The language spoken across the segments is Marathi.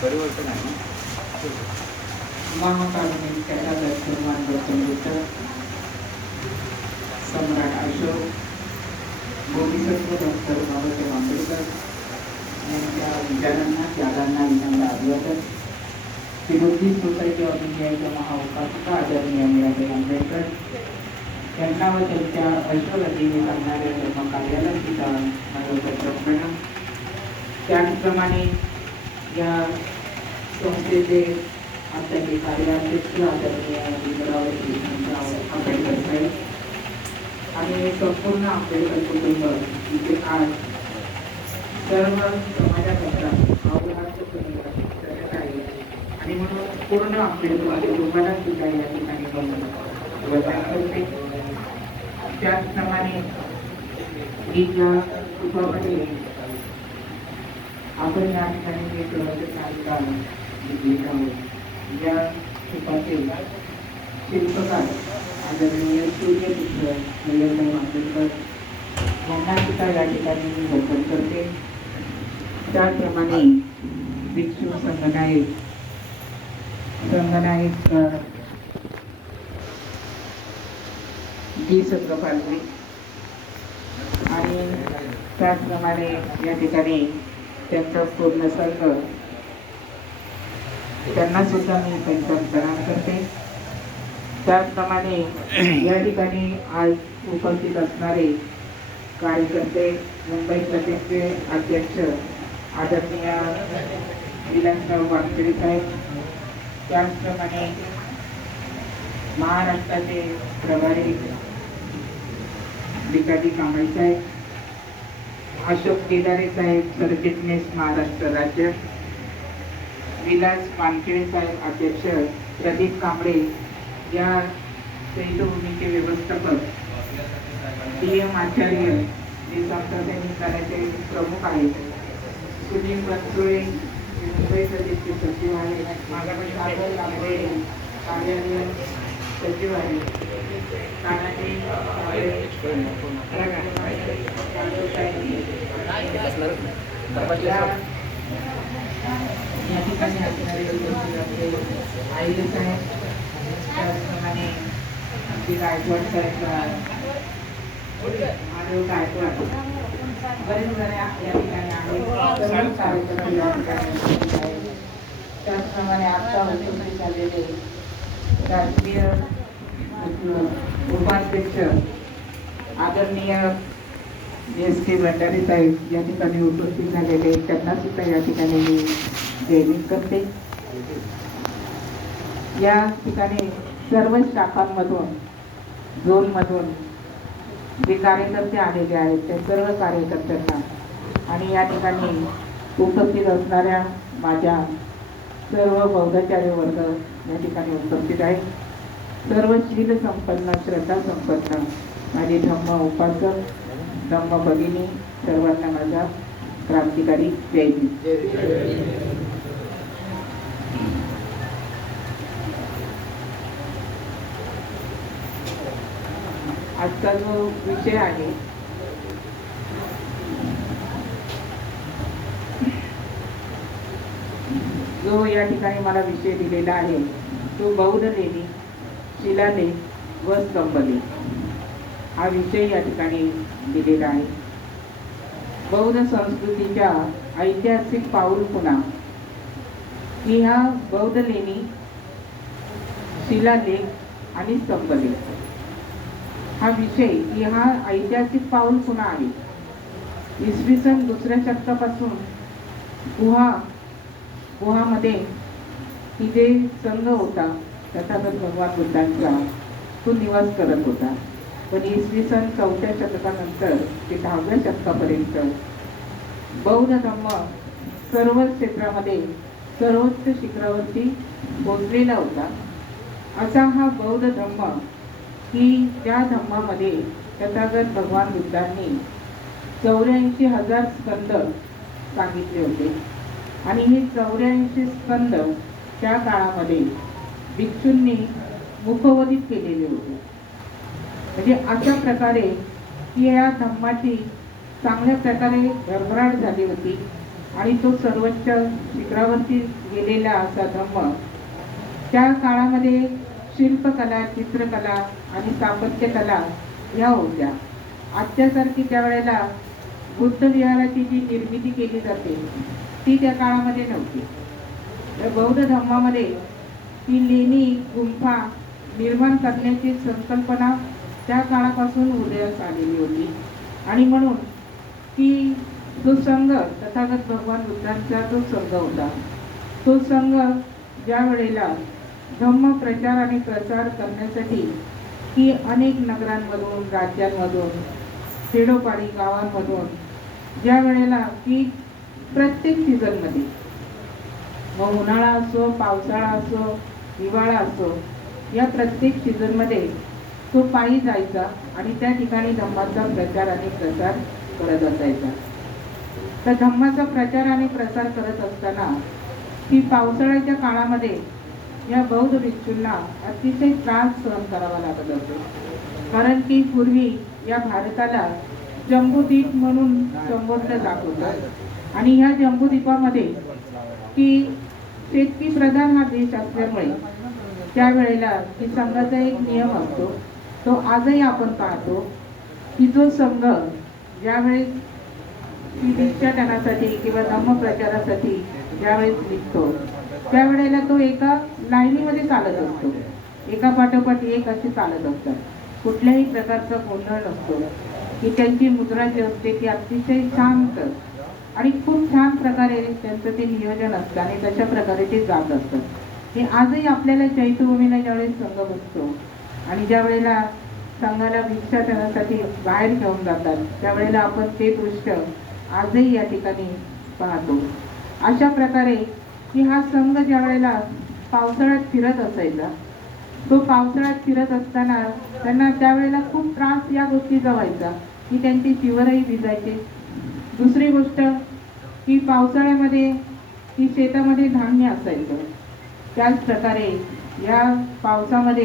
परिवर्तन आहे महाकारुणिक त्याला दर्शनवान गौतमबुद्ध सम्राट अशोक बोधिसत्व डॉक्टर बाबासाहेब आंबेडकर यांच्या विचारांना त्यागांना विनम्र अभिवादन. ती बुद्धिस्ट सोसायटी ऑफ इंडियाच्या महाउपासिका आदरणीय मीराबाई आंबेडकर यांना व त्यांच्या ऐश्वर्याने करणाऱ्या धर्मकार्याला सुद्धा माझं प्रणाम. त्याचप्रमाणे या संस्थेचे आताचे कार्याध्यक्ष आदरणीय भीमराव आंबेडकर साहेब आणि संपूर्ण आंबेडकर कुटुंब इथे आज सर्व समाजाकरता अवघात करत आहे आणि म्हणून पूर्ण आंबेडकर कुटुंबाला सुद्धा या ठिकाणी वंदन करते. त्याचप्रमाणे मी ज्या कुटुंबामध्ये आपण या ठिकाणी जे काम घेत आहोत या शिल्पाचे शिल्पकार आदरणीय सूर्यपुत्र मीराबाई आंबेडकर यांना सुद्धा या ठिकाणी मी वंदन करते. त्याचप्रमाणे भिक्षू संघनायक जी संघपालवी आणि त्याचप्रमाणे या ठिकाणी त्यांचा पूर्ण संघ त्यांना सुद्धा मी त्यांचा प्रणाम करते. त्याचप्रमाणे या ठिकाणी आज उपस्थित असणारे कार्यकर्ते मुंबई प्रदेशचे अध्यक्ष आदरणीय विलासराव वानखेडे साहेब, त्याचप्रमाणे महाराष्ट्राचे प्रभारी भिकाजी कांबळे साहेब, अशोक केदारे साहेब सरचिटणीस महाराष्ट्र राज्य, विलास वानखेडे साहेब अध्यक्ष, प्रदीप कांबळे या चैत्यभूमीचे व्यवस्थापक, DM आचार्य जे संस्थाचे प्रमुख आहेत, सुनील बनसोडे मुंबई प्रदेशचे सचिव आहेत, कार्यालय सचिव आहेत, तानाजी या ठिकाणी असणारे आईले साहेब, त्याचप्रमाणे आमची गायकवाड साहेब गायकवाड बरेच जण या ठिकाणी आहेत. त्याचप्रमाणे आता उपस्थित झालेले राष्ट्रीय उपाध्यक्ष आदरणीय SP भंडारी साहेब या ठिकाणी उपस्थित झालेले त्यांना सुद्धा या ठिकाणी मी जयनीत करते. या ठिकाणी सर्व शाखांमधून झोनमधून जे कार्यकर्ते आलेले आहेत त्या सर्व कार्यकर्त्यांना आणि या ठिकाणी उपस्थित असणाऱ्या माझ्या सर्व बौद्धाचार्य वर्ग या ठिकाणी उपस्थित आहेत. सर्व शील संपन्न श्रद्धा संपन्न माझे धम्म उपासक धम्म भगिनी सर्वांना माझा क्रांतिकारी जय हिंद. आजचा जो विषय आहे जो या ठिकाणी मला विषय दिलेला आहे तो बौद्ध लेणी, शिलालेख व स्तंभलेख हा विषय या ठिकाणी दिलेला आहे. बौद्ध संस्कृतीच्या ऐतिहासिक पाऊलखुणा की ह्या बौद्ध लेणी, शिलालेख आणि स्तंभलेख हा विषय की हा ऐतिहासिक पाऊलखुणा आहे. इसवी सन 2ऱ्या शतकापासून गुहामध्ये की जे संघ होता तथागत भगवान बुद्धांचा तो निवास करत होता. पण इसवी सन 4थ्या शतकानंतर ते 10व्या शतकापर्यंत बौद्ध धम्म सर्व क्षेत्रामध्ये सर्वोच्च शिखरावरती पोचलेला होता. असा हा बौद्ध धम्म की ज्या धम्मामध्ये तथागत भगवान बुद्धांनी 84,000 स्कंद सांगितले होते आणि हे 84 स्कंद त्या काळामध्ये भिक्षूंनी मुखवधित केलेले होते. म्हणजे अशा प्रकारे की या धम्माची चांगल्या प्रकारे भरभराट झाली होती आणि तो सर्वोच्च शिखरावरती गेलेला असा धम्म त्या काळामध्ये शिल्पकला, चित्रकला आणि स्थापत्यकला ह्या होत्या. आजच्यासारखी त्यावेळेला बुद्ध विहाराची जी निर्मिती केली जाते ती त्या काळामध्ये नव्हती. त्या बौद्ध धम्मामध्ये ती लेणी गुंफा निर्माण करण्याची संकल्पना त्या काळापासून उदयास आलेली होती. आणि म्हणून की जो संघ तथागत भगवान बुद्धांचा जो संघ होता, तो संघ ज्या वेळेला धम्म प्रचार आणि प्रसार करण्यासाठी की अनेक नगरांमधून, राज्यांमधून, खेडोपाडी गावांमधून ज्या वेळेला की प्रत्येक सीझनमध्ये, मग उन्हाळा असो, पावसाळा असो, हिवाळा असो, या प्रत्येक सीझनमध्ये तो पायी जायचा आणि त्या ठिकाणी धम्माचा प्रचार आणि प्रसार करत असायचा. तर धम्माचा प्रचार आणि प्रसार करत असताना की पावसाळ्याच्या काळामध्ये या बौद्ध भिक्षूंना अतिशय त्रास सहन करावा लागत असतो. कारण की पूर्वी या भारताला जम्बूद्वीप म्हणून संबोधलं जात होतं आणि ह्या जम्बूद्वीपामध्ये की शेतकी प्रधान हा देश असल्यामुळे त्यावेळेला की संघाचा एक नियम असतो, तो आजही आपण पाहतो की जो संघ ज्यावेळेस की भिक्षाटनासाठी किंवा धम्मप्रचारासाठी ज्यावेळेस निघतो त्यावेळेला तो एका लाईनीमध्ये चालत असतो, एका पाठोपाठ एक असे चालत असतात. कुठल्याही प्रकारचा गोंधळ नसतो. की त्यांची मुद्रा जी असते ती अतिशय शांत आणि खूप छान प्रकारे त्यांचं ते नियोजन असतं आणि तशा प्रकारे ते जात असतं. हे आजही आपल्याला चैत्यभूमीला ज्यावेळेस संघ बसतो आणि ज्या वेळेला संघाला भिक्षाटनासाठी बाहेर घेऊन जातात त्यावेळेला आपण ते दृश्य आजही या ठिकाणी पाहतो. अशा प्रकारे की हा संघ ज्या वेळेला पावसाळ्यात फिरत असायचा, तो पावसाळ्यात फिरत असताना त्यांना त्यावेळेला खूप त्रास या गोष्टीचा व्हायचा की त्यांचे चिवरही भिजायचे. दुसरी गोष्ट की पावसाळ्यामध्ये की शेतामध्ये धान्य असायचं, त्याच प्रकारे या पावसामध्ये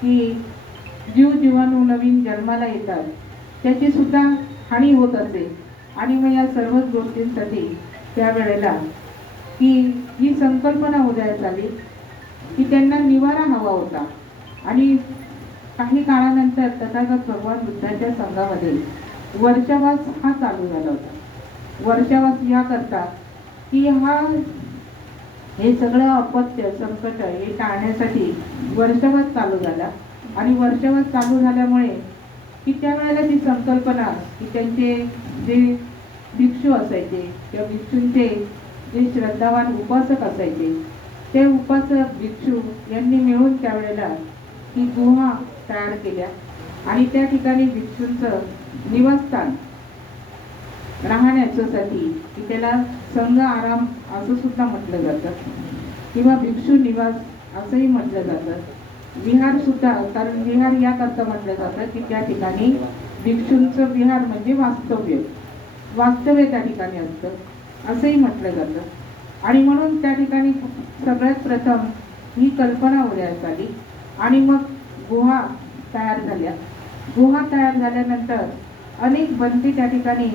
की जीवाणू नवीन जन्माला येतात त्याची सुद्धा हानी होत असे. आणि मग या सर्वच गोष्टींसाठी त्यावेळेला की ही संकल्पना उदयास आली की त्यांना निवारा हवा होता. आणि काही काळानंतर तथागत भगवान बुद्धाच्या संघामध्ये वर्षावास हा चालू झाला होता. वर्षावास याकरता की हे सगळं अपत्य संकट हे टाळण्यासाठी वर्षावास चालू झाला. आणि वर्षावास चालू झाल्यामुळे की त्यावेळेला ती संकल्पना की त्यांचे जे भिक्षू असायचे त्या भिक्षूंचे जे श्रद्धावान उपासक असायचे ते उपासक भिक्षू यांनी मिळून त्यावेळेला ही गुहा तयार केल्या आणि त्या ठिकाणी भिक्षूंचं निवासस्थान राहण्यासाठी की त्याला संघ आराम असं सुद्धा म्हटलं जातं किंवा भिक्षू निवास असंही म्हटलं जातं. विहार सुद्धा, कारण विहार याकरता म्हटलं जातं की त्या ठिकाणी भिक्षूंचं विहार म्हणजे वास्तव्य त्या ठिकाणी असतं असंही म्हटलं जातं. आणि म्हणून त्या ठिकाणी सगळ्यात प्रथम ही कल्पना उदयास आली आणि मग गुहा तयार झाल्या. गुहा तयार झाल्यानंतर अनेक बनते त्या ठिकाणी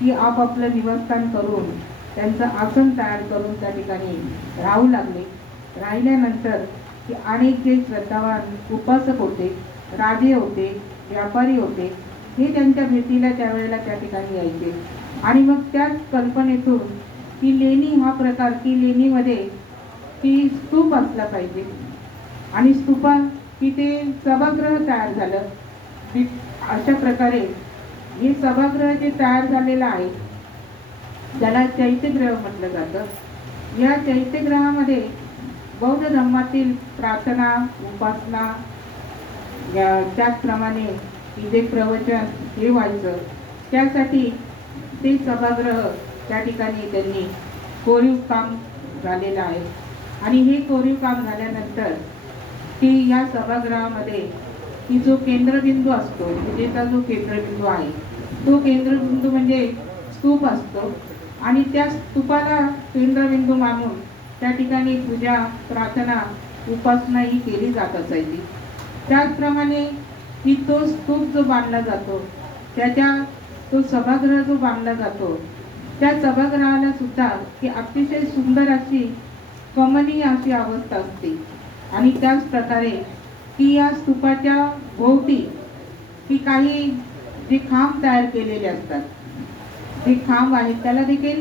ती आपापलं निवासस्थान करून त्यांचं आसन तयार करून त्या ठिकाणी राहू लागले. राहिल्यानंतर की अनेक जे श्रद्धावान उपासक होते, राजे होते, व्यापारी होते, हे त्यांच्या भेटीला त्यावेळेला त्या ठिकाणी यायचे. आणि मग त्याच कल्पनेतून की लेणी हा प्रकार की लेणीमध्ये की स्तूप असला पाहिजे आणि स्तूपा की ते सभागृह तयार झालं. अशा प्रकारे हे सभागृह जे तयार झालेलं आहे त्याला चैत्यगृह म्हटलं जातं. या चैत्यगृहामध्ये बौद्ध धर्मातील प्रार्थना, उपासना, त्याचप्रमाणे जे प्रवचन हे व्हायचं त्यासाठी ते सभागृह त्या ठिकाणी त्यांनी कोरीव काम झालेलं आहे. आणि हे कोरीव काम झाल्यानंतर की या सभागृहामध्ये की जो केंद्रबिंदू असतो, पूजेचा जो केंद्रबिंदू आहे तो केंद्रबिंदू म्हणजे स्तूप असतो आणि त्या स्तूपाला केंद्रबिंदू मानून त्या ठिकाणी पूजा, प्रार्थना, उपासना ही केली जात असायची. त्याचप्रमाणे की तो स्तूप जो बांधला जातो तो सभागृह जो बांधला जातो त्या सभागृहाला सुद्धा की अतिशय सुंदर अशी कमनीय अशी अवस्था असते. आणि त्याच प्रकारे की या स्तूपाच्या भोवती की काही जे खांब तयार केलेले असतात, जे खांब आहेत त्याला देखील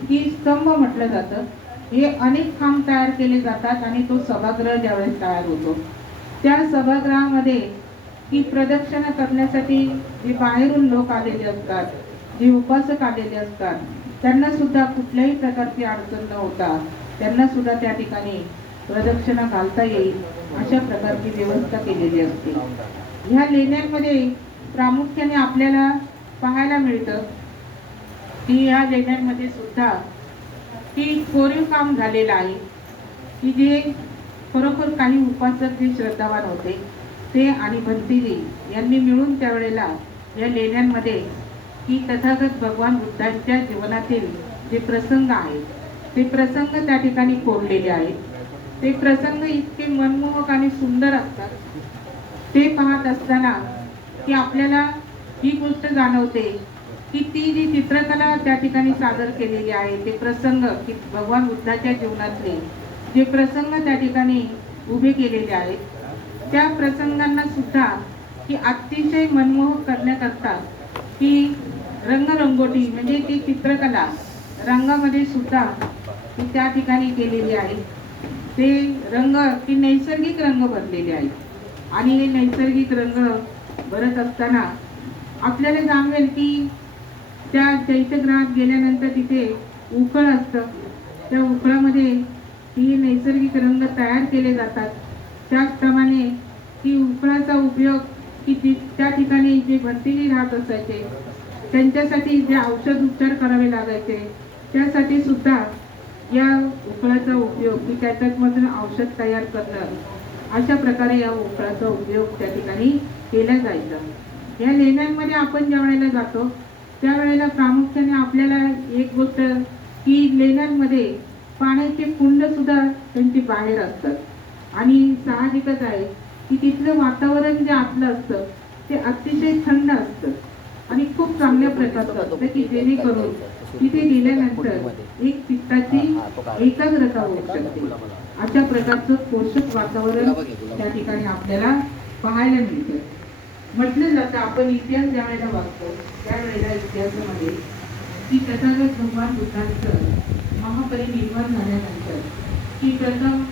की स्तंभ म्हटलं जातं. हे अनेक खांब तयार केले जातात आणि तो सभागृह ज्यावेळेस तयार होतो त्या सभागृहामध्ये की प्रदक्षिणा करण्यासाठी जे बाहेरून लोक आलेले असतात, जे उपासक आलेले असतात, त्यांना सुद्धा कुठल्याही प्रकारची अडचण न होता त्यांना सुद्धा त्या ठिकाणी प्रदक्षिणा घालता येईल अशा प्रकारची व्यवस्था केलेली असते. ह्या लेण्यांमध्ये प्रामुख्याने आपल्याला पाहायला मिळतं की या लेण्यांमध्ये सुद्धा की कोरीव काम झालेलं आहे, की जे खरोखर काही उपासक जे श्रद्धावान होते ते आणि भंतीजी यांनी मिळून त्यावेळेला या लेण्यांमध्ये की तथागत भगवान बुद्धांच्या जीवनातील जे प्रसंग आहेत ते प्रसंग त्या ठिकाणी कोरलेले आहेत. ते प्रसंग इतके मनमोहक आणि सुंदर असतात. ते पाहत असताना की आपल्याला ही गोष्ट जाणवते की ती जी चित्रकला त्या ठिकाणी सादर केलेली आहे ते प्रसंग की भगवान बुद्धाच्या जीवनातले जे प्रसंग त्या ठिकाणी उभे केलेले आहेत त्या प्रसंगांना सुद्धा की अतिशय मनमोहक करण्याकरता की रंगरंगोटी म्हणजे ती चित्रकला रंगामध्ये सुद्धा ती त्या ठिकाणी केलेली आहे. ते रंग की नैसर्गिक रंग भरलेले आहेत आणि हे नैसर्गिक रंग भरत असताना आपल्याला जाणवेल की त्या चैत्यगृहात गेल्यानंतर तिथे उखळ असतं. त्या उखळामध्ये ही नैसर्गिक रंग तयार केले जातात. त्याचप्रमाणे की उखळाचा उपयोग की त्या ठिकाणी जे भंतेजी राहत असायचे त्यांच्यासाठी जे औषध उपचार करावे लागायचे त्यासाठी सुद्धा या उखळाचा उपयोग की त्याच्यामधून औषध तयार करणं अशा प्रकारे या उखळाचा उपयोग त्या ठिकाणी केला जायचा. या लेण्यांमध्ये आपण ज्या वेळेला जातो त्यावेळेला प्रामुख्याने आपल्याला एक गोष्ट की लेण्यांमध्ये पाण्याचे कुंड सुद्धा त्यांची बाहेर असतात आणि साहजिकच आहे की तिथलं वातावरण जे आतलं असतं ते अतिशय थंड असतं आणि खूप चांगल्या प्रकारचं असतं की जेणेकरून तिथे गेल्यानंतर एक चित्ताची एकाग्रता होऊ शकते. अशा प्रकारचं पोषक वातावरण त्या ठिकाणी आपल्याला पाहायला मिळतं. म्हटलं जातं आपण इतिहास ज्या वेळेला वाचतो त्यावेळेला इतिहासामध्ये की तथागत भगवान बुद्धांचं महापरिनिर्वाण झाल्यानंतर की प्रथम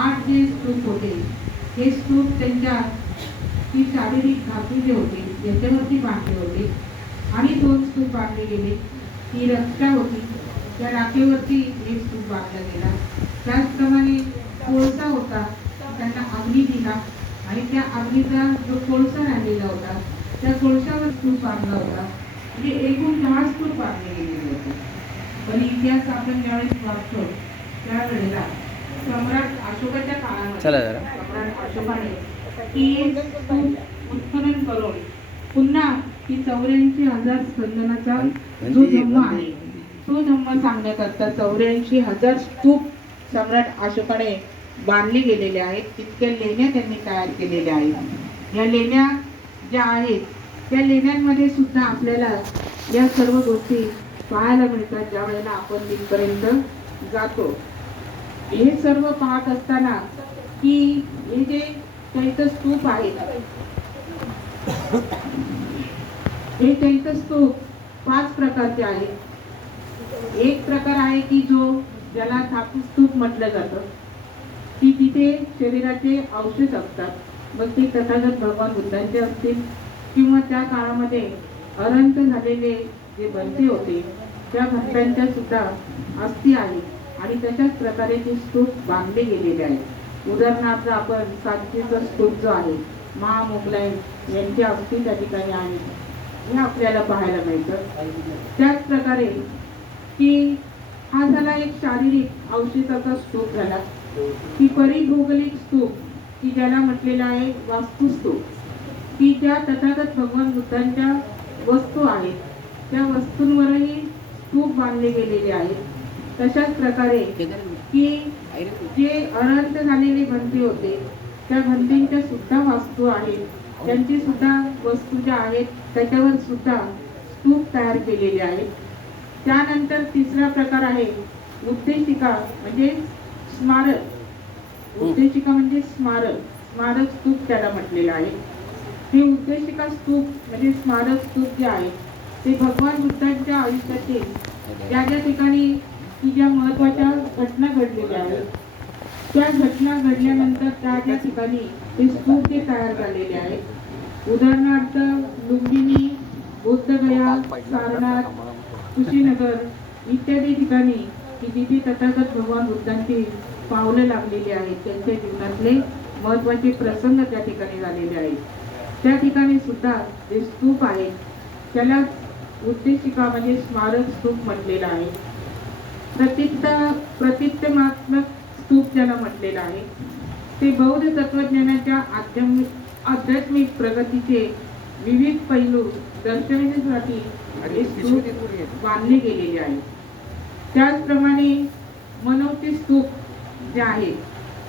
8 जे स्तूप होते हे स्तूप त्यांच्या ती शारीरिक धातू जे होते याच्यावरती बांधले होते आणि 2 स्तूप बांधले गेले. ही रक्षा होती त्या राखेवरती एक स्तूप बांधला गेला. त्याचप्रमाणे कोळसा होता त्यांना अग्नी दिला आणि त्या अग्नीचा जो कोळसा राहिलेला होता त्या कोळशावर स्तूप बांधला होता. म्हणजे एकूण 10 स्तूप बांधले गेलेले होते. पण इतिहास आपण ज्यावेळेस वाचतो त्यावेळेला सम्राट अशोकाच्या काळामध्ये सम्राट अशोकाने ही स्तूप उत्खनन करून पुन्हा की 84,000 स्कंदनाचा जो धम्म आहे तो धम्म सांगण्याकरता 84,000 स्तूप सम्राट अशोकाने बांधले गेलेले आहेत. तितक्या लेण्या त्यांनी तयार केलेल्या आहेत. या लेण्या ज्या आहेत त्या लेण्यांमध्ये सुद्धा आपल्याला या सर्व गोष्टी पाहायला मिळतात ज्या वेळेला आपण तिथपर्यंत जातो. हे सर्व पाहत असताना की हे जे चैत्यस्तूप आहेत हे चैत्यस्तूप 5 प्रकारचे आहेत. एक प्रकार आहे की जो ज्याला धातुस्तूप म्हटलं जातं की तिथे शरीराचे अवशेष असतात. मग ते तथागत भगवान बुद्धांचे असतील किंवा त्या काळामध्ये अनंत झालेले जे भंते होते त्या भंतांच्या सुद्धा अस्थी आहेत आणि तशाच प्रकारे ते स्तूप बांधले गेलेले आहेत. उदाहरणार्थ आपण सांचीचा स्तूप जो आहे महामोगलाई यांची अस्थी त्या ठिकाणी आहे हे आपल्याला पाहायला मिळतं. त्याच प्रकारे की हा झाला एक शारीरिक अवशेषाचा स्तूप झाला. की परिभौगोलिक स्तूप की ज्याला म्हटलेला आहे वास्तुस्तूप की ज्या तथागत भगवान बुद्धांच्या वस्तू आहेत त्या वस्तूंवरही स्तूप बांधले गेलेले आहेत. तशाच प्रकारे की जे अनंत झालेले भंते होते त्या भंतींच्या सुद्धा वास्तू आहेत त्यांची सुद्धा वस्तू ज्या आहेत त्याच्यावर सुद्धा स्तूप तयार केलेले आहेत. त्यानंतर तिसरा प्रकार आहे उद्देशिका म्हणजे स्मारक। उद्देशिका म्हणजे स्मारक स्तूप त्याला म्हटलेलं आहे। हे उद्देशिका स्तूप म्हणजे स्मारक स्तूप जे आहे ते भगवान बुद्धांच्या आयुष्यातील ज्या ज्या ठिकाणी की ज्या महत्त्वाच्या घटना घडलेल्या आहेत त्या घटना घडल्यानंतर त्या ज्या ठिकाणी ते स्तूप जे तयार झालेले आहेत, उदाहरणार्थ लुंबिनी, बुद्धगया, सारनाथ, कुशीनगर इत्यादी ठिकाणी की जिथे तथागत भगवान बुद्धांची पावलं लागलेली आहेत, त्यांच्या जीवनातले महत्त्वाचे प्रसंग त्या ठिकाणी झालेले आहेत, त्या ठिकाणी सुद्धा जे स्तूप आहेत त्याला उद्देशिका म्हणजे स्मारक स्तूप म्हटलेलं आहे। प्रतिमात्मक स्तूप ज्याला म्हटलेलं आहे ते बौद्ध तत्वज्ञानाच्या आध्यात्मिक प्रगतीचे विविध पैलू दर्शविण्यासाठी हे स्तूप बांधले गेलेले आहे। त्याचप्रमाणे मनोवती स्तूप जे आहे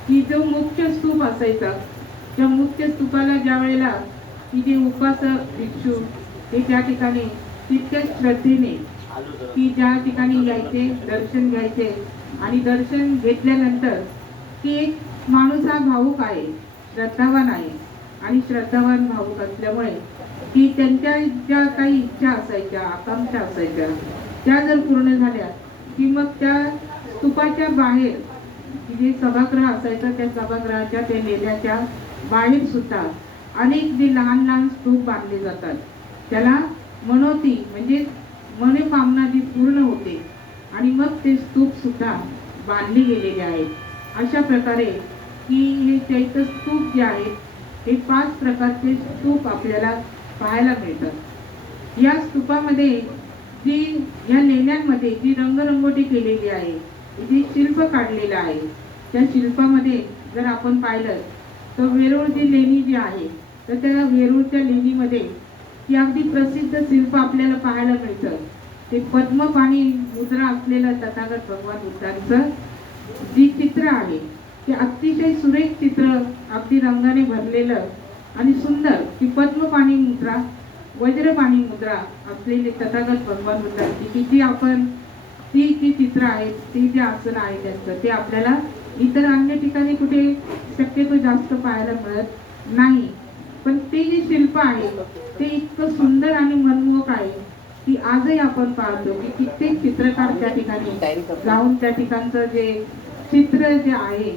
की जो मुख्य स्तूप असायचा त्या मुख्य स्तूपाला ज्या वेळेला की जे उपासक भिक्षू ते त्या ठिकाणी तितक्याच श्रद्धेने की ज्या ठिकाणी यायचे, दर्शन घ्यायचे आणि दर्शन घेतल्यानंतर की एक माणूस हा भावुक आहे, श्रद्धावान आहे आणि श्रद्धावान भावुक असल्यामुळे की त्यांच्या ज्या काही इच्छा असायच्या, आकांक्षा असायच्या त्या जर पूर्ण झाल्या की मग त्या स्तूपाच्या बाहेर जे सभागृह असायचं त्या सभागृहाच्या त्या लेण्याच्या बाहेर सुद्धा अनेक जे लहान लहान स्तूप बांधले जातात त्याला मनोती म्हणजे मनोकामना जी पूर्ण होते आणि मग ते स्तूप सुद्धा बांधले गेलेले आहेत। अशा प्रकारे की हे चैत्य स्तूप जे आहेत हे 5 प्रकारचे स्तूप आपल्याला पाहायला मिळतात। या स्तूपामध्ये जी या लेण्यांमध्ये जी रंगरंगोटी केलेली आहे, जी शिल्प काढलेलं आहे, त्या शिल्पामध्ये जर आपण पाहिलं तर वेरूळ जी लेणी जी आहे तर त्या वेरूळच्या लेणीमध्ये की अगदी प्रसिद्ध शिल्प आपल्याला पाहायला मिळतं। ते पद्मपाणी मुद्रा असलेलं तथागत भगवान बुद्धांचं जी चित्र आहे ते अतिशय सुरेख चित्र, अगदी रंगाने भरलेलं आणि सुंदर ती पद्मपाणी मुद्रा, वज्रपाणी मुद्रा असलेले तथागत भगवान बुद्धांची की जी आपण ती चित्र आहेत, ती जे आसन आहे त्यांचं ते आपल्याला इतर अन्य ठिकाणी कुठे शक्यतो जास्त पाहायला मिळत नाही। पण ते जे शिल्प आहे ते इतकं सुंदर आणि मनमोहक आहे की आजही आपण पाहतो की कित्येक चित्रकार त्या ठिकाणी जाऊन त्या ठिकाणचं जे चित्र जे आहे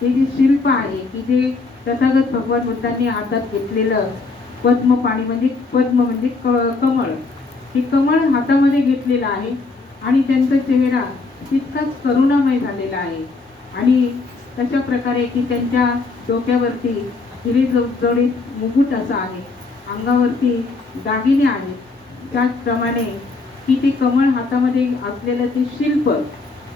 ते जे शिल्प आहे की जे तथागत भगवान बुद्धांनी हातात घेतलेलं पद्मपाणी म्हणजे पद्म म्हणजे कमळ, हे कमळ हातामध्ये घेतलेलं आहे आणि त्यांचा चेहरा तितकाच करुणामय झालेला आहे आणि तशा प्रकारे की त्यांच्या डोक्यावरती हिरे जडजडीत मुकुट असा आहे, अंगावरती दागिने आहेत, त्याचप्रमाणे की ते कमळ हातामध्ये असलेलं ते शिल्प,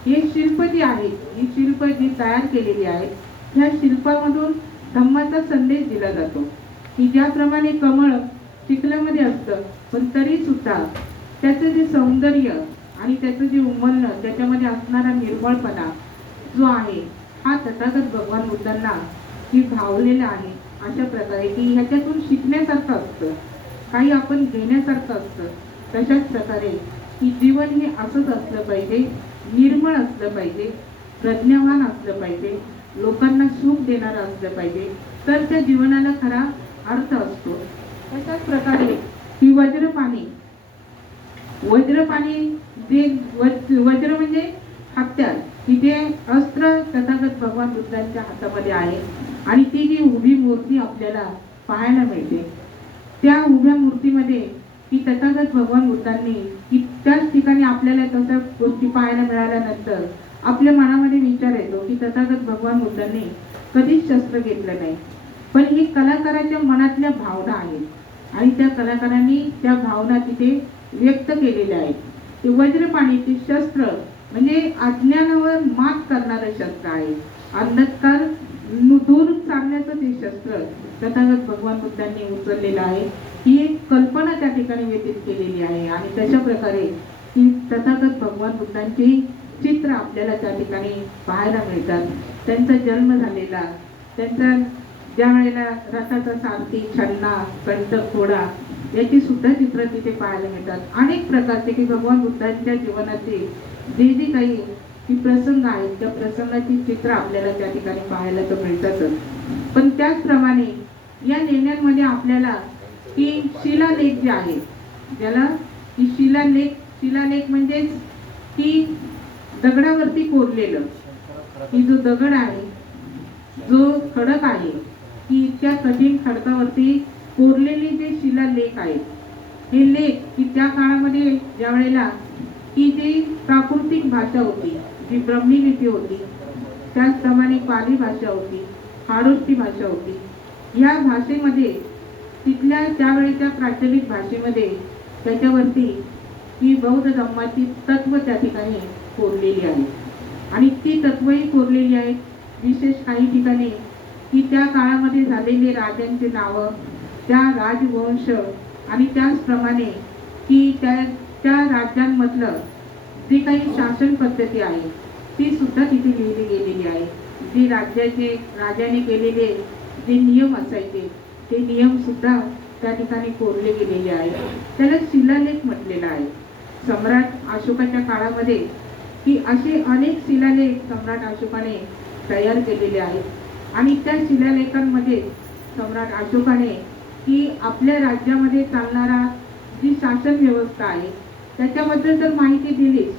हे शिल्प जी आहेत, ही शिल्प जी तयार केलेली आहेत ह्या शिल्पामधून धम्माचा संदेश दिला जातो की ज्याप्रमाणे कमळ चिखलामध्ये असतं पण तरी सुद्धा त्याचं जे सौंदर्य आणि त्याचं जे उमलणं त्याच्यामध्ये असणारा निर्मळपणा जो आहे हा तथागत भगवान बुद्धांना की भावलेला आहे। अशा प्रकारे की ह्याच्यातून शिकण्यासारखं असतं, काही आपण घेण्यासारखं असतं। तशाच प्रकारे की जीवन हे असंच असलं पाहिजे, निर्मळ असलं पाहिजे, प्रज्ञावान असलं पाहिजे, लोकांना सुख देणारं असलं पाहिजे, तर त्या जीवनाला खरा अर्थ असतो। तशाच प्रकारे की वज्रपाणी जे वज्र म्हणजे हत्यार की जे अस्त्र तथागत भगवान बुद्धांच्या हातामध्ये आहे आणि ती जी उभी मूर्ती आपल्याला पाहायला मिळते त्या उभ्या मूर्तीमध्ये की तथागत भगवान बुद्धांनी की त्याच ठिकाणी आपल्याला तशा गोष्टी पाहायला मिळाल्यानंतर आपल्या मनामध्ये विचार येतो की तथागत भगवान बुद्धांनी कधीच शस्त्र घेतलं नाही, पण ही कलाकाराच्या मनातल्या भावना आहेत आणि त्या कलाकारांनी त्या भावना तिथे व्यक्त केलेल्या आहेत। ते वज्रपाणीचे शस्त्र म्हणजे अज्ञानावर मात करणारं शस्त्र आहे, अंधकार दूर सारण्याचं ते शस्त्र तथागत भगवान बुद्धांनी उचललेलं आहे। ही एक कल्पना त्या ठिकाणी व्यतीत केलेली आहे आणि तशा प्रकारे की तथागत भगवान बुद्धांची चित्र आपल्याला त्या ठिकाणी पाहायला मिळतात। त्यांचा जन्म झालेला, त्यांचा ज्या वेळेला रथाचा सारथी, छन्ना, कंटक, घोडा याची सुद्धा चित्र तिथे पाहायला मिळतात. अनेक प्रकारचे की भगवान बुद्धांच्या जीवनाचे जे जे काही की प्रसंग आहेत त्या प्रसंगाची चित्र आपल्याला त्या ठिकाणी पाहायला तर मिळतातच. पण त्याचप्रमाणे या लेण्यांमध्ये आपल्याला की शिलालेख जे आहे, ज्याला की शिलालेख म्हणजेच की दगडावरती कोरलेलं, की जो दगड आहे, जो खडक आहे, की इतक्या कठीण खडकावरती कोरलेले जे शिलालेख आहेत, हे लेख की त्या काळामध्ये ज्या वेळेला की जी प्राकृतिक भाषा होती, जी ब्रह्मी लिपी होती, त्याचप्रमाणे पाली भाषा होती, खारोष्टी भाषा होती, या भाषेमध्ये तिथल्या त्यावेळेच्या प्रचलित भाषेमध्ये त्याच्यावरती ही बौद्ध धम्माची तत्व त्या ठिकाणी कोरलेली आहेत. आणि ती तत्वही कोरलेली आहेत. विशेष काही ठिकाणी की त्या काळामध्ये झालेले राजांचे नावं, त्या राजवंश आणि त्याचप्रमाणे की त्या राज्यांमधलं जे काही शासन पद्धती आहे ती सुद्धा तिथे लिहिली गेलेली आहे. जे राजाने केलेले जे नियम असायचे ते नियम सुद्धा त्या ठिकाणी कोरले गेलेले आहेत. त्याला शिलालेख म्हटलेला आहे. सम्राट अशोकाच्या काळामध्ये की असे अनेक शिलालेख सम्राट अशोकाने तयार केलेले आहेत. आणि त्या शिलालेखांमध्ये सम्राट अशोकाने की आपल्या राज्यामध्ये चालणारा जी शासन व्यवस्था आहे त्याच्याबद्दल तर माहिती दिलीच,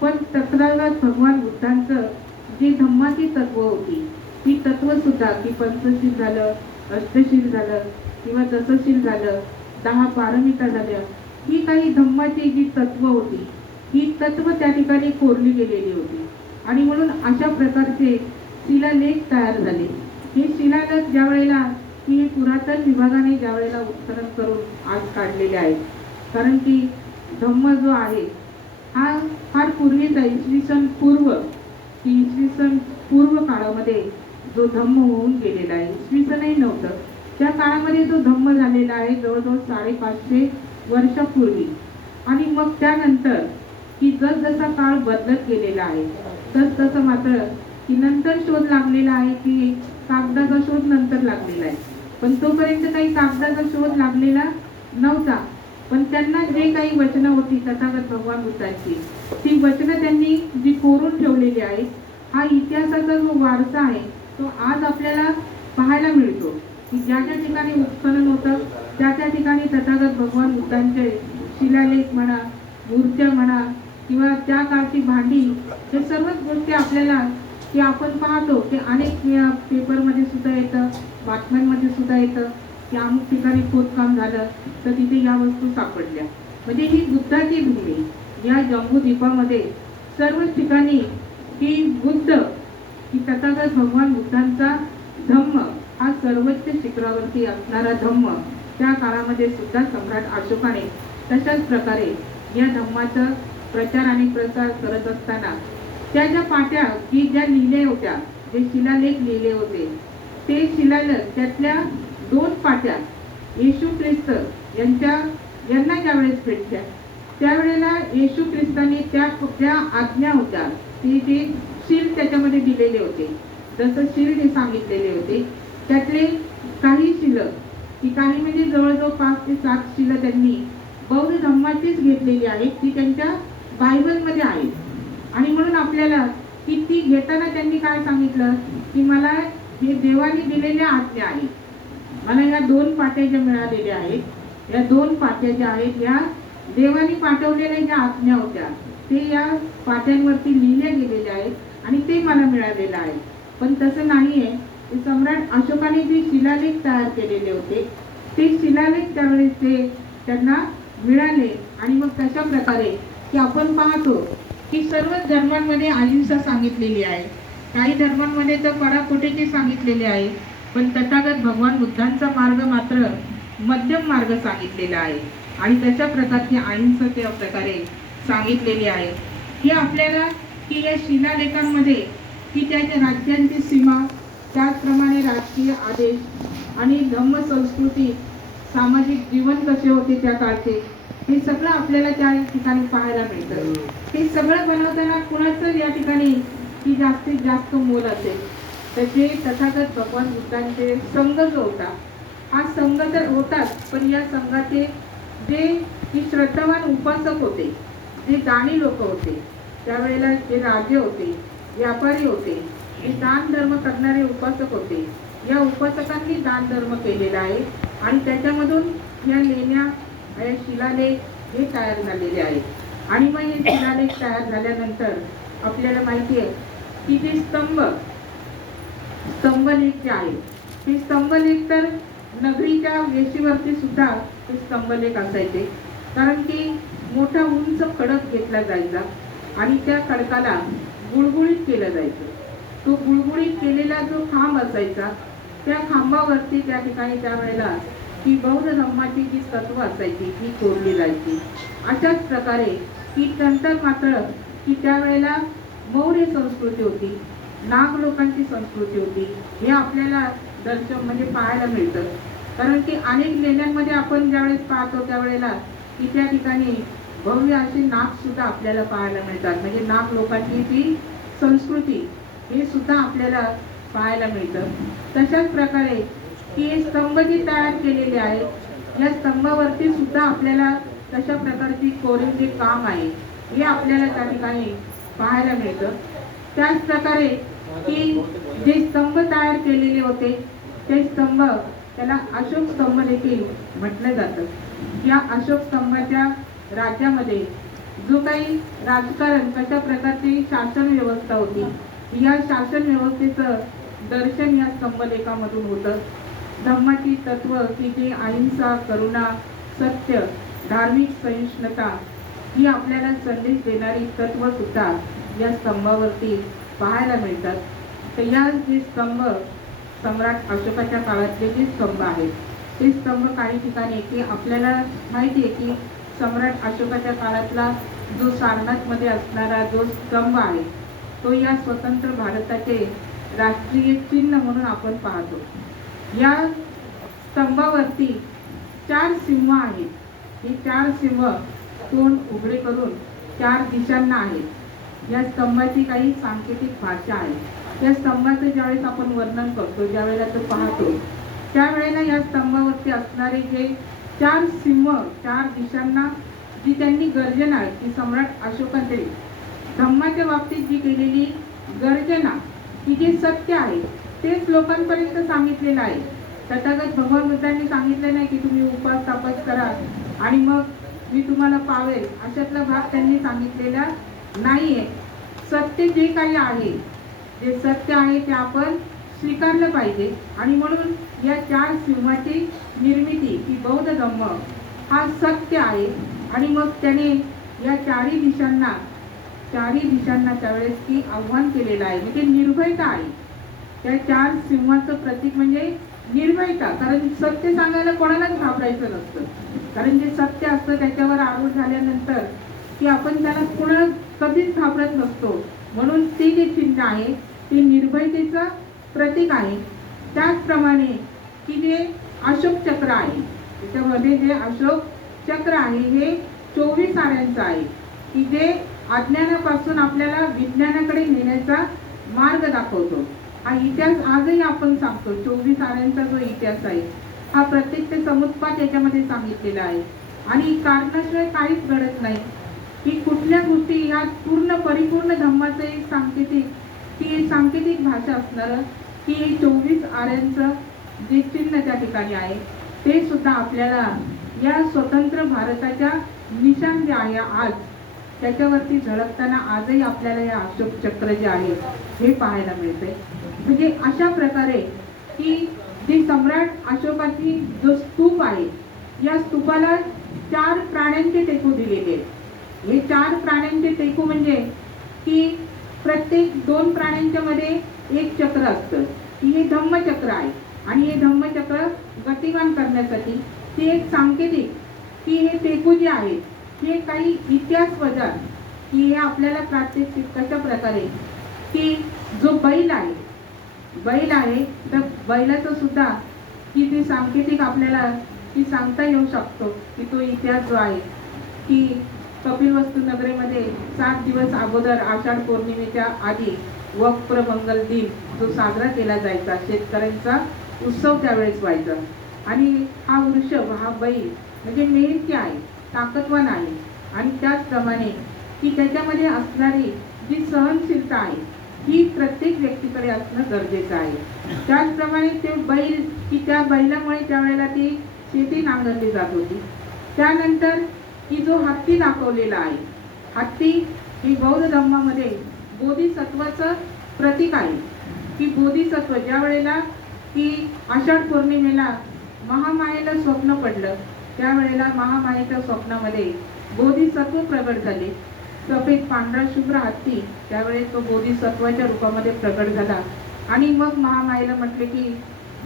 पण तत्काळात भगवान बुद्धांचं जी धम्माची तत्व होती ती तत्व सुद्धा की पंचशील झालं, अष्टशील झालं किंवा दशशील झालं, 10 पारमिता झाल्या, ही काही धम्माची जी तत्व होती ही तत्व त्या ठिकाणी कोरली गेलेली होती. आणि म्हणून अशा प्रकारचे शिलालेख तयार झाले. हे शिलालेख ज्या वेळेला की हे पुरातन विभागाने ज्या वेळेला उत्खनन करून आज काढलेले आहेत, कारण की धम्म जो आहे हा फार पूर्वीचा इसवी सन पूर्व काळामध्ये जो धम्म होऊन गेलेला आहे, इसवी सनही नव्हतं त्या काळामध्ये जो धम्म झालेला आहे जवळजवळ 550 वर्षापूर्वी. आणि मग त्यानंतर की जसजसा काळ बदलत गेलेला आहे तसतसं मात्र की नंतर शोध लागलेला आहे की कागदाचा शोध नंतर लागलेला आहे. पण तोपर्यंत काही कागदाचा शोध लागलेला नव्हता. पण त्यांना जे काही वचनं होती तथागत भगवान बुद्धांची, ती वचनं त्यांनी जी कोरून ठेवलेली आहेत, हा इतिहासाचा जो वारसा आहे तो आज आपल्याला पाहायला मिळतो. की ज्या ज्या ठिकाणी उत्खनन होतं त्या ठिकाणी तथागत भगवान बुद्धांचे शिलालेख म्हणा, मूर्त्या म्हणा किंवा त्या काळची भांडी, हे सर्वच गोष्टी आपल्याला की आपण पाहतो की अनेक पेपरमध्ये सुद्धा येतं, बातम्यांमध्ये सुद्धा येतं की अमुक ठिकाणी खोदकाम झालं तर तिथे या वस्तू सापडल्या. म्हणजे ही बुद्धाची भूमी. या जम्बूद्वीपामध्ये सर्वच ठिकाणी की बुद्ध की तथागत भगवान बुद्धांचा धम्म हा सर्वोच्च शिखरावरती असणारा धम्म त्या काळामध्ये सुद्धा सम्राट अशोकाने तशाच प्रकारे या धम्माचा प्रचार आणि प्रसार करत असताना त्या ज्या पाट्या की ज्या लिहिल्या होत्या, जे शिलालेख लिहिले होते, ते शिलालेख त्यातल्या 2 पाट्या येशू ख्रिस्त यांना ज्यावेळेस भेटल्या त्यावेळेला येशू ख्रिस्तांनी त्या आज्ञा होत्या ते जे शील त्याच्यामध्ये दिलेले होते, जसं शील हे सांगितलेले होते, त्यातले काही शील की काही म्हणजे जवळजवळ 5 ते 7 शील त्यांनी बौद्ध धम्माचीच घेतलेली आहेत, ती त्यांच्या बायबलमध्ये आहेत. आणि म्हणून आपल्याला की ती घेताना त्यांनी काय सांगितलं की मला हे देवाने दिलेल्या आज्ञा आहेत, मला या 2 पाट्या ज्या मिळालेल्या आहेत, या 2 पाट्या ज्या आहेत या देवाने पाठवलेल्या ज्या आज्ञा होत्या ते या पाट्यांवरती लिहिल्या गेलेल्या आहेत आणि ते मला मिळालेलं आहे. पण तसं नाही आहे. सम्राट अशोकाने जे शिलालेख तयार केलेले होते ते शिलालेख त्यावेळेस ते त्यांना मिळाले. आणि मग तशा प्रकारे की आपण पाहतो की सर्वच धर्मांमध्ये अहिंसा सांगितलेली आहे, काही धर्मांमध्ये तर पराकोटीची सांगितलेली आहे, पण तथागत भगवान बुद्धांचा मार्ग मात्र मध्यम मार्ग सांगितलेला आहे. आणि तशा प्रकारची अहिंसा प्रकारे सांगितलेली आहे. ही आपल्याला की या शिलालेखांमध्ये की त्याच्या राज्यांची सीमा, त्याचप्रमाणे राजकीय आदेश आणि धम्म संस्कृती, सामाजिक जीवन कसे होते त्या काळचे, हे सगळं आपल्याला त्या ठिकाणी पाहायला मिळतं. हे सगळं बनवताना कुणाचं या ठिकाणी की जास्तीत जास्त मोल असेल तसे तथागत भगवान बुद्धांचे संघ जो होता, हा संघ तर होताच, पण या संघाचे जे श्रद्धावान उपासक होते, जे दानी लोक होते, त्यावेळेला जे राजे होते, व्यापारी होते, जे दान धर्म करणारे उपासक होते, या उपासकांनी दान धर्म केलेला आहे आणि त्याच्यामधून या लेण्या, या शिलालेख हे तयार झालेले आहेत. आणि मग हे शिलालेख तयार झाल्यानंतर आपल्याला माहिती आहे की जे स्तंभलेख जे आहे, ते स्तंभलेख तर नगरीच्या वेशीवरती सुद्धा ते स्तंभलेख असायचे, कारण की मोठा उंच खडक घेतला जायचा आणि त्या खडकाला गुळगुळीत केलं जायचं. तो गुळगुळीत केलेला जो खांब असायचा, त्या खांबावरती त्या ठिकाणी त्यावेळेला ही बौद्ध धर्माची जी तत्व असायची ती कोरली जायची. अशाच प्रकारे की नंतर मात्र की त्यावेळेला मौर्य संस्कृती होती, नाग लोकांची संस्कृती होती, हे आपल्याला दर्शन म्हणजे पाहायला मिळतं. कारण की अनेक लेण्यांमध्ये आपण ज्यावेळेस पाहतो त्यावेळेला की त्या ठिकाणी भव्य असे नाग सुद्धा आपल्याला पाहायला मिळतात. म्हणजे नाग लोकांची जी संस्कृती हे सुद्धा आपल्याला पाहायला मिळतं. तशाच प्रकारे की हे स्तंभ जे तयार केलेले आहेत, या स्तंभावरती सुद्धा आपल्याला तशा प्रकारची कोरीवचे काम आहे हे आपल्याला त्या ठिकाणी पाहायला मिळतं. त्याच प्रकारे की जे स्तंभ तयार केलेले होते ते स्तंभ, त्याला अशोक स्तंभ देखील म्हटलं जातं. या अशोक स्तंभाच्या राज्यामध्ये जो काही राजकारण, कशा प्रकारची शासन व्यवस्था होती, या शासन व्यवस्थेचं दर्शन या स्तंभलेखामधून होतं. धम्माची तत्व की जे अहिंसा, करुणा, सत्य, धार्मिक सहिष्णुता ही आपल्याला संदेश देणारी तत्व सुद्धा या स्तंभावरती पाहायला मिळतात. तर या जे स्तंभ सम्राट अशोकाच्या काळातले जे स्तंभ आहेत, ते स्तंभ काही ठिकाणी की आपल्याला माहिती आहे की सम्राट अशोकाच्या काळातला जो सारनाथमध्ये असणारा जो स्तंभ आहे, तो या स्वतंत्र भारताचे राष्ट्रीय चिन्ह म्हणून आपण पाहतो. या स्तंभावरती 4 सिंह आहेत. हे 4 सिंह तोंड उघडे करून 4 दिशांना आहेत. या स्तंभाची काही सांकेतिक भाषा आहे. या स्तंभाचं ज्यावेळेस आपण वर्णन करतो, ज्यावेळेला तो पाहतो, त्यावेळेला या स्तंभावरती असणारे जे 4 सिंह 4 दिशांना जी त्यांनी गर्जना, की सम्राट अशोकाने धम्माच्या बाबतीत जी केलेली गर्जना, की जे सत्य आहे तेच लोकांपर्यंत सांगितलेलं आहे. तथागत भगवान बुद्धांनी सांगितलं नाही की तुम्ही उपास तापस करा आणि मग मी तुम्हाला पावेल, अशातला भाग त्यांनी सांगितलेला नाहीये. सत्य जे काही आहे, जे सत्य आहे ते आपण स्वीकारलं पाहिजे. आणि म्हणून या 4 सिंहाची निर्मिती ही बौद्ध धम्म हा सत्य आहे. आणि मग त्याने या 4ही दिशांना त्यावेळेस की आव्हान केलेलं आहे, म्हणजे निर्भयता आहे. त्या 4 सिंहाचं प्रतीक म्हणजे निर्भयता. कारण सत्य सांगायला कोणालाच घाबरायचं नसतं, कारण जे सत्य असतं त्याच्यावर आरूढ झाल्यानंतर की आपण त्याला कोणाला कधीच घाबरत नसतो. म्हणून ते जे चिन्ह आहे ते निर्भयतेचं प्रतीक आहे. त्याचप्रमाणे की जे अशोक चक्र आहे, त्याच्यामध्ये जे अशोक चक्र आहे हे 24 आऱ्यांचं आहे, की जे अज्ञानापासून आपल्याला विज्ञानाकडे नेण्याचा मार्ग दाखवतो. हा इतिहास आजही आपण सांगतो. 24 आऱ्यांचा जो इतिहास आहे हा प्रत्येक ते समुत्पाद याच्यामध्ये सांगितलेला आहे. आणि कारणाशिवाय काहीच घडत नाही, की कुठल्या गोष्टी ह्या पूर्ण परिपूर्ण धम्माचं एक सांकेतिक भाषा असणारं की 24 आऱ्यांचं जे चिन्ह त्या ठिकाणी आहे ते सुद्धा आपल्याला या स्वतंत्र भारताच्या निशाण जे आहे आज त्याच्यावरती झळकताना आजही आपल्याला या अशोक चक्र जे आहे हे पाहायला मिळते. म्हणजे अशा प्रकारे की जे सम्राट अशोकाची जो स्तूप आहे, या स्तूपाला 4 प्राण्यांचे टेकू दिलेले आहेत. हे 4 प्राण्यांचे टेकू म्हणजे की प्रत्येक 2 प्राण्यांच्या मध्ये एक चक्र असतं, की हे धम्मचक्र आहे. आणि हे धम्मचक्र गतिमान करण्यासाठी ते एक सांकेतिक की हे टेकू जे आहेत हे काही इतिहास वजा की हे आपल्याला प्रात्यक्षिक कशा प्रकारे की जो बैल आहे तर बैलाचं सुद्धा की ते सांकेतिक आपल्याला की सांगता येऊ शकतो. की तो इतिहास जो आहे की कपिलवस्तू नगरीमध्ये 7 दिवस अगोदर आषाढ पौर्णिमेच्या आधी वक्र मंगल दिन जो साजरा केला जायचा, शेतकऱ्यांचा उत्सव त्यावेळेस व्हायचा. आणि हा वृषभ, हा बैल म्हणजे मेहनती आहे, ताकदवान आहे. आणि त्याचप्रमाणे की त्याच्यामध्ये असणारी जी सहनशीलता आहे ही प्रत्येक व्यक्तीकडे असणं गरजेचं आहे. त्याचप्रमाणे ते बैल, की त्या बैलामुळे त्यावेळेला ती शेती नांगरली जात होती. त्यानंतर की जो हत्ती दाखवलेला आहे, हत्ती ही बौद्ध धर्मामध्ये बोधिसत्वाचं प्रतीक आहे. की बोधिसत्व ज्या वेळेला की आषाढ पौर्णिमेला महामायेला स्वप्न पडलं, त्यावेळेला महामायेच्या स्वप्नामध्ये बोधिसत्व प्रगट झाले. सफेद पांढरा शुभ्र हत्ती त्यावेळेस तो बोधिसत्वाच्या रूपामध्ये प्रगट झाला. आणि मग महामायेला म्हटले की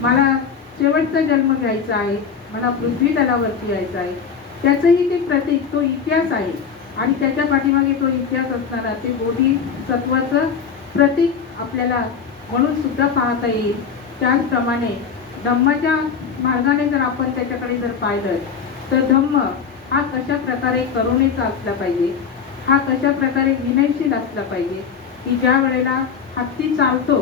मला शेवटचा जन्म घ्यायचा आहे, मला पृथ्वी तलावरती यायचं आहे. त्याचंही ते प्रतीक, तो इतिहास आहे. आणि त्याच्या पाठीमागे तो इतिहास असणारा ते बोधिसत्वाचं प्रतीक आपल्याला म्हणून सुद्धा पाहता येईल. त्याचप्रमाणे धम्माच्या मार्गाने जर आपण त्याच्याकडे जर पाहिलं तर धम्म हा कशा प्रकारे करुणेचा असला पाहिजे, हा कशा प्रकारे विनयशील असला पाहिजे. की ज्या वेळेला हत्ती चालतो,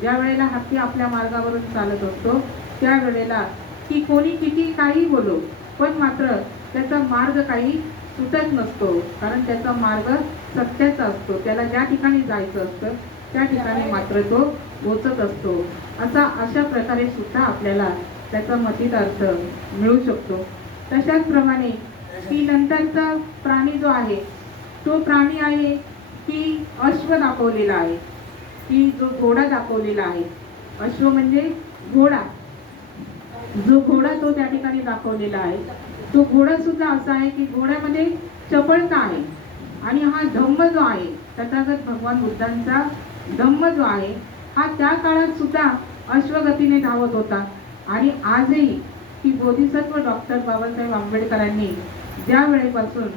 ज्या वेळेला हत्ती आपल्या मार्गावरून चालत असतो, त्यावेळेला की कोणी किती काही बोलो पण मात्र त्याचा मार्ग काही सुटत नसतो, कारण त्याचा मार्ग सत्याचा असतो. त्याला ज्या ठिकाणी जायचं असतं त्या ठिकाणी मात्र तो पोचत असतो. अशा प्रकारे सुद्धा आपल्याला त्याचा मथित अर्थ मिळू शकतो. तशाच प्रमाणे की नंतरचा प्राणी जो आहे तो प्राणी आहे की अश्व दाखवलेला आहे, की जो घोडा दाखवलेला आहे. अश्व म्हणजे घोडा, जो घोडा तो त्या ठिकाणी दाखवलेला आहे. तो घोडा सुद्धा असा आहे की घोड्यामध्ये चपळता आहे. आणि हा धम्म जो आहे, तथागत भगवान बुद्धांचा धम्म जो आहे हा त्या काळात सुद्धा अश्वगतीने धावत होता. आणि आजही की बोधिसत्व डॉक्टर बाबासाहेब आंबेडकरांनी ज्या वेळेपासून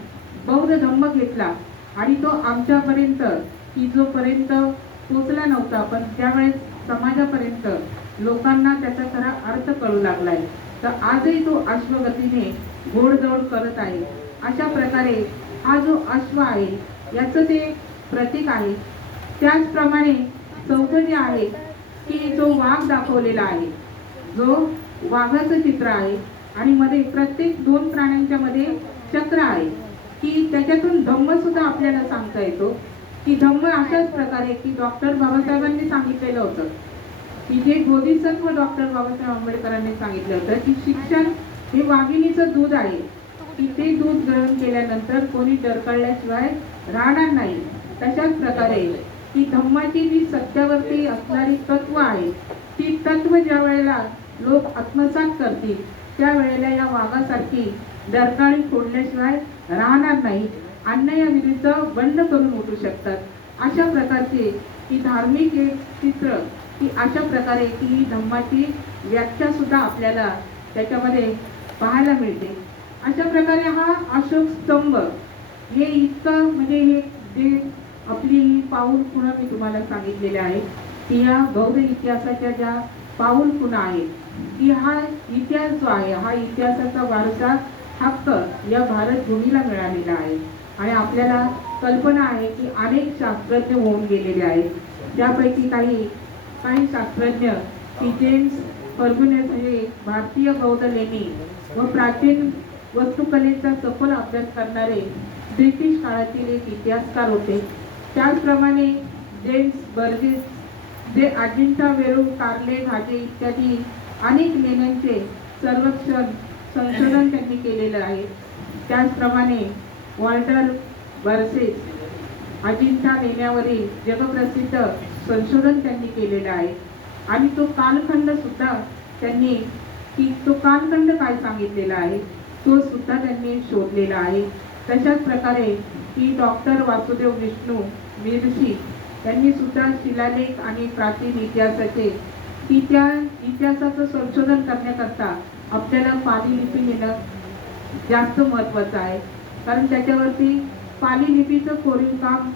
बौद्ध धम्म घेतला आणि तो आमच्यापर्यंत की जोपर्यंत पोचला नव्हता, पण त्यावेळेस समाजापर्यंत लोकांना त्याचा खरा अर्थ कळू लागलाय, तर आजही तो अश्वगतीने घोडदौड करत आहे. अशा प्रकारे हा जो अश्व आहे याचं ते प्रतीक आहे. त्याचप्रमाणे चौथं जे आहे की जो वाघ दाखवलेला आहे, जो वाघाचं चित्र आहे आणि मध्ये प्रत्येक दोन प्राण्यांच्या मध्ये चक्र आहे. की त्याच्यातून धम्म सुद्धा आपल्याला सांगता येतो. की धम्म अशाच प्रकारे की डॉक्टर बाबासाहेबांनी सांगितलेलं होतं, की जे बोधिसत्व डॉक्टर बाबासाहेब आंबेडकरांनी सांगितलं होतं की शिक्षण हे वाघिणीचं दूध आहे, की ते दूध ग्रहण केल्यानंतर कोणी डरकळल्याशिवाय राहणार नाही. तशाच प्रकारे की धम्माची जी सत्यावरती असणारी तत्व आहे, ती तत्व ज्या वेळेला लोक आत्मसात करतील त्यावेळेला या वाघासारखी डरकाळी फोडल्याशिवाय राहणार नाही, अन्यायाविरुद्ध बंड करून उठू शकतात. अशा प्रकारचे की धार्मिक एक चित्र, की अशा प्रकारे की ही धम्माची व्याख्या सुद्धा आपल्याला त्याच्यामध्ये पाहायला मिळते. अशा प्रकारे हा अशोक स्तंभ हे इतकं म्हणजे हे जे आपली पाऊल खुणा मी तुम्हाला सांगितलेले आहे की या बौद्ध इतिहासाच्या ज्या पाऊल खुणा आहेत, की हा इतिहास जो आहे हा इतिहासाचा वारसा हक्क या भारत भूमीला मिळालेला आहे. आणि आपल्याला कल्पना आहे की अनेक शास्त्रज्ञ होऊन गेलेले आहेत. त्यापैकी काही शास्त्रज्ञ की जेम्स फर्ग्युसन हे भारतीय बौद्ध लेणी व प्राचीन वस्तुकलेचा सखोल अभ्यास करणारे ब्रिटिश काळातील एक इतिहासकार होते. त्याचप्रमाणे जेम्स बर्जेस जे अजिंठा, वेरूळ, कारले, घाटे इत्यादी अनेक लेण्यांचे सर्वेक्षण संशोधन त्यांनी केलेलं आहे. त्याचप्रमाणे वॉल्टर बर्जेस अजिंठा लेण्यावरील जगप्रसिद्ध संशोधन त्यांनी केलेलं आहे. आणि तो कालखंड सुद्धा त्यांनी की तो कालखंड काय सांगितलेला आहे तो सुद्धा त्यांनी शोधलेला आहे. तशाच प्रकारे की डॉक्टर वासुदेव विष्णू मिर्शी त्यांनी सुद्धा शिलालेख आणि प्राचीन इतिहासाचे की त्या इतिहासाचं संशोधन करण्याकरता आपल्याला पाली लिपी लिहिणं जास्त महत्त्वाचं आहे. कारण त्याच्यावरती पाली लिपीचं कोरीव काम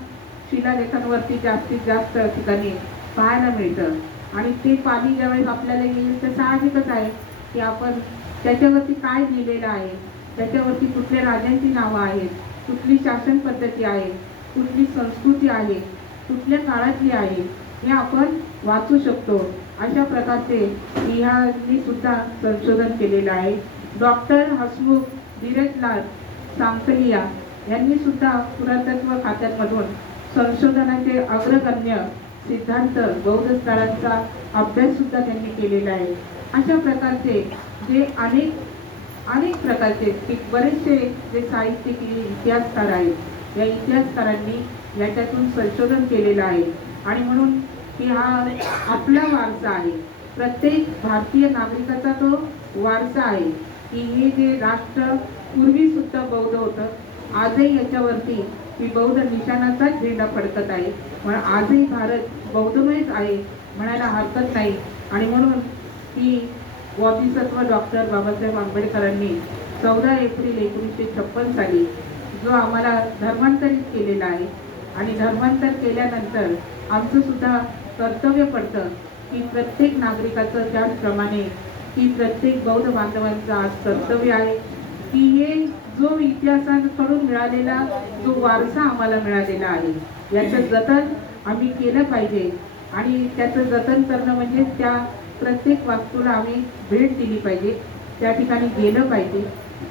शिलालेखांवरती जास्तीत जास्त ठिकाणी पाहायला मिळतं. आणि ते पाली ज्यावेळेस आपल्याला येईल तर साहजिकच आहे की आपण त्याच्यावरती काय लिहिलेलं आहे, त्याच्यावरती कुठल्या राजांची नावं आहेत, कुठली शासन पद्धती आहे, कुठली संस्कृती आहे, कुठल्या काळातली आहे, हे आपण वाचू शकतो. अशा प्रकारचे ह्यांनी सुद्धा संशोधन केलेलं आहे. डॉक्टर हसमुख धीरजलाल सांकलिया यांनी सुद्धा पुरातत्व खात्यामधून संशोधनाचे अग्रगण्य सिद्धांत बौद्ध स्थळांचा अभ्यास सुद्धा त्यांनी केलेला आहे. अशा प्रकारचे जे अनेक प्रकारचे बरेचसे जे साहित्यिक इतिहासकार आहेत, या इतिहासकारांनी याच्यातून संशोधन केलेलं आहे. आणि म्हणून की हा आपला वारसा आहे, प्रत्येक भारतीय नागरिकाचा तो वारसा आहे की हे जे राष्ट्र पूर्वी सुद्धा बौद्ध होतं, आजही याच्यावरती ही बौद्ध निशाणाचाच झेंडा फडकत आहे. पण आजही भारत बौद्धमयच आहे म्हणायला हरकत नाही. आणि म्हणून ही बोधिसत्व डॉक्टर बाबासाहेब आंबेडकरांनी 14 एप्रिल 1956 साली जो आम्हाला धर्मांतरित केलेला आहे, आणि धर्मांतर केल्यानंतर आमचं सुद्धा कर्तव्य पडतं की प्रत्येक नागरिकाचं त्याचप्रमाणे की प्रत्येक बौद्ध बांधवांचं आज कर्तव्य आहे की हे जो इतिहासाकडून मिळालेला जो वारसा आम्हाला मिळालेला आहे, याचं जतन आम्ही केलं पाहिजे. आणि त्याचं जतन करणं म्हणजे त्या प्रत्येक वास्तूला आम्ही भेट दिली पाहिजे, त्या ठिकाणी गेलं पाहिजे.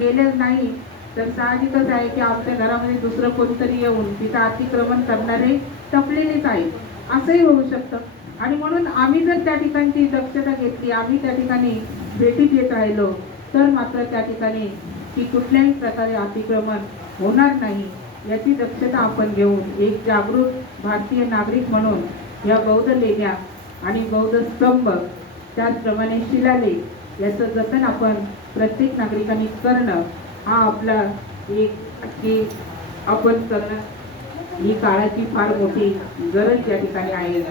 गेलं नाही तर साहजिकच आहे की आमच्या घरामध्ये दुसरं कोणतरी येऊन तिथं अतिक्रमण करणारे टपलेलेच आहेत, असंही होऊ शकतं. आणि म्हणून आम्ही जर त्या ठिकाणची दक्षता घेतली, आम्ही त्या ठिकाणी भेटी देत राहिलो, तर मात्र त्या ठिकाणी की कुठल्याही प्रकारे अतिक्रमण होणार नाही याची दक्षता आपण घेऊन एक जागरूक भारतीय नागरिक म्हणून या बौद्ध लेण्या आणि बौद्ध स्तंभ त्याचप्रमाणे शिलालेख याचं जतन आपण प्रत्येक नागरिकांनी करणं हा आपला एक आपण करणं ही काळाची फार मोठी गरज या ठिकाणी आहे.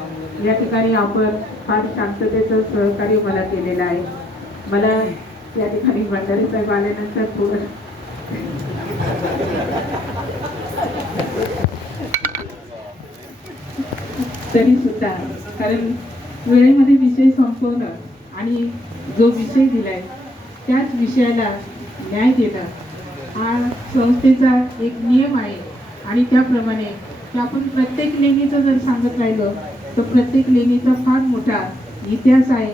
या ठिकाणी आपण फार शांततेचं सहकार्य मला केलेलं आहे. मला या ठिकाणी भंडारे साहेब आल्यानंतर थोडं तरी सुद्धा कारण वेळेमध्ये विषय संपवणं आणि जो विषय दिलाय त्याच विषयाला न्याय देणं हा संस्थेचा एक नियम आहे. आणि त्याप्रमाणे की आपण प्रत्येक लेणीचं जर सांगत राहिलो तर प्रत्येक लेणीचा फार मोठा इतिहास आहे.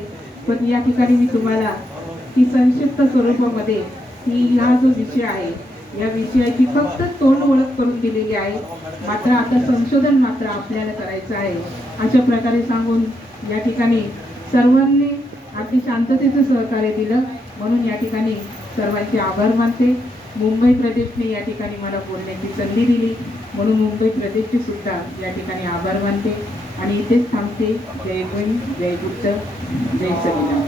पण या ठिकाणी मी तुम्हाला की संक्षिप्त स्वरूपामध्ये ही हा जो विषय आहे या विषयाची फक्त तोंड ओळख करून दिलेली आहे. मात्र आता संशोधन मात्र आपल्याला करायचं आहे. अशा प्रकारे सांगून या ठिकाणी सर्वांनी अगदी शांततेचं सहकार्य दिलं म्हणून या ठिकाणी सर्वांचे आभार मानते. मुंबई प्रदेशने या ठिकाणी मला बोलण्याची संधी दिली म्हणून मुंबई प्रदेशचे सुद्धा या ठिकाणी आभार मानते आणि इथेच थांबते. जय भीम, जय बुद्ध, जय संविधान.